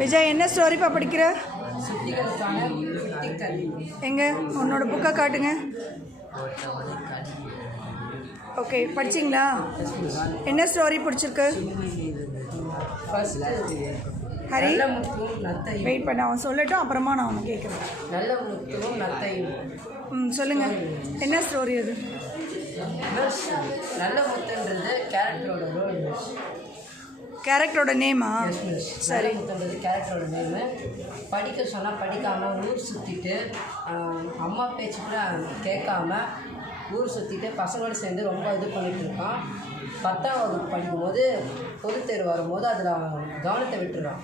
விஜய் என்ன ஸ்டோரிப்பா படிக்கிற? எங்க உன்னோட புக்கை காட்டுங்க. ஓகே, படிச்சிங்களா? என்ன ஸ்டோரி பிடிச்சிருக்கு? ஹரி, வெயிட் பண்ண, அவன் சொல்லட்டும், அப்புறமா நான் அவனை கேட்குறேன். நல்ல முத்துவும் நத்தையும். சொல்லுங்கள், என்ன ஸ்டோரி அது? நல்ல முத்துன்றது கேரக்டரோட ரோல். கேரக்டரோட நேமா? சரி, முத்துன்றது கேரக்டரோட நேமு. படிக்க சொன்னால் படிக்காமல் ஊர் சுற்றிட்டு, அம்மா பேச்சு கூட கேட்காம ஊர் சுற்றிட்டு பசங்களோடு சேர்ந்து ரொம்ப இது பண்ணிகிட்டு இருக்கான். 10ஆம் வகுப்பு படிக்கும்போது பொதுத் தேர்வு வரும்போது அதில் அவன் கவனத்தை விட்டுறான்.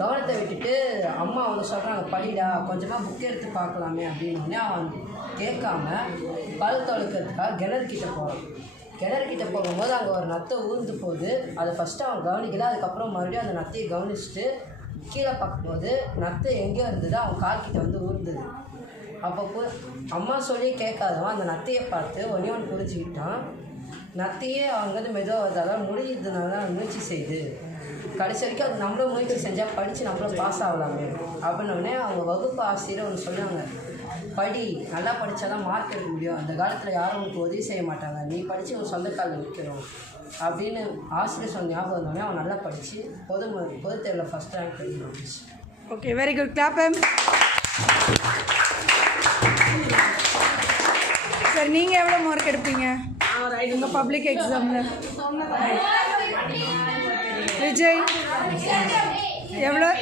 கவனத்தை விட்டுட்டு அம்மா அவங்க சொல்கிறாங்க, படிடா, கொஞ்சமாக புக் எடுத்து பார்க்கலாமே அப்படின்னோடனே அவன் கேட்காம பல் தொலைக்கிறதுக்காக கிணறுக்கிட்ட போகிறான். கிணறுக்கிட்ட போகும்போது அங்கே ஒரு நத்தை ஊர்ந்து போகுது. அதை ஃபஸ்ட்டு அவன் கவனிக்கல. அதுக்கப்புறம் மறுபடியும் அந்த நத்தையை கவனிச்சுட்டு கீழே பார்க்கும்போது நத்தை எங்கேயோ இருந்தது, அவன் கால்கிட்ட வந்து ஊர்ந்தது. அப்போ அம்மா சொல்லி கேட்காதவன் அந்த நத்தையை பார்த்து ஒன்றே ஒன்று புரிஞ்சுக்கிட்டான். நத்தையே அவங்க வந்து மெதுவாக வந்தாலும் முடிஞ்சதுனால முயற்சி செய்யுது, கடைசி வரைக்கும் அது நம்மளும் முயற்சி செஞ்சால் படித்து நம்மளும் பாஸ் ஆகலாமே அப்படின்னோடனே அவங்க வகுப்பு ஆசிரியர் ஒன்று சொல்லுவாங்க, படி, நல்லா படித்தா தான் மார்க் எடுக்க முடியும், அந்த காலத்தில் யாரும் உனக்கு உதவி செய்ய மாட்டாங்க, நீ படித்து உன் சொந்த காலில் நிற்கணும் அப்படின்னு ஆசிரியர் சொன்ன ஞாபகம் வந்தோடனே அவன் நல்லா படித்து பொதுத் தேர்வில் ஃபஸ்ட் ரேங்க் எடுக்கணும். Okay, very good, clap. Sir, நீங்கள் எவ்வளோ மார்க் எடுப்பீங்க உங்கள் பப்ளிக் எக்ஸாமில்? விஜய்,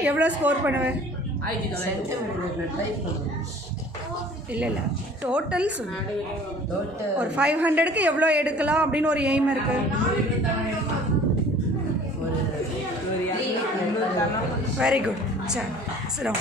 எவ்வளோ ஸ்கோர் பண்ணுவேன்? இல்லை டோட்டல் சொல்லு. ஒரு 500க்கு எவ்வளோ எடுக்கலாம் அப்படின்னு ஒரு எய்ம் இருக்குது. Very good. சரி,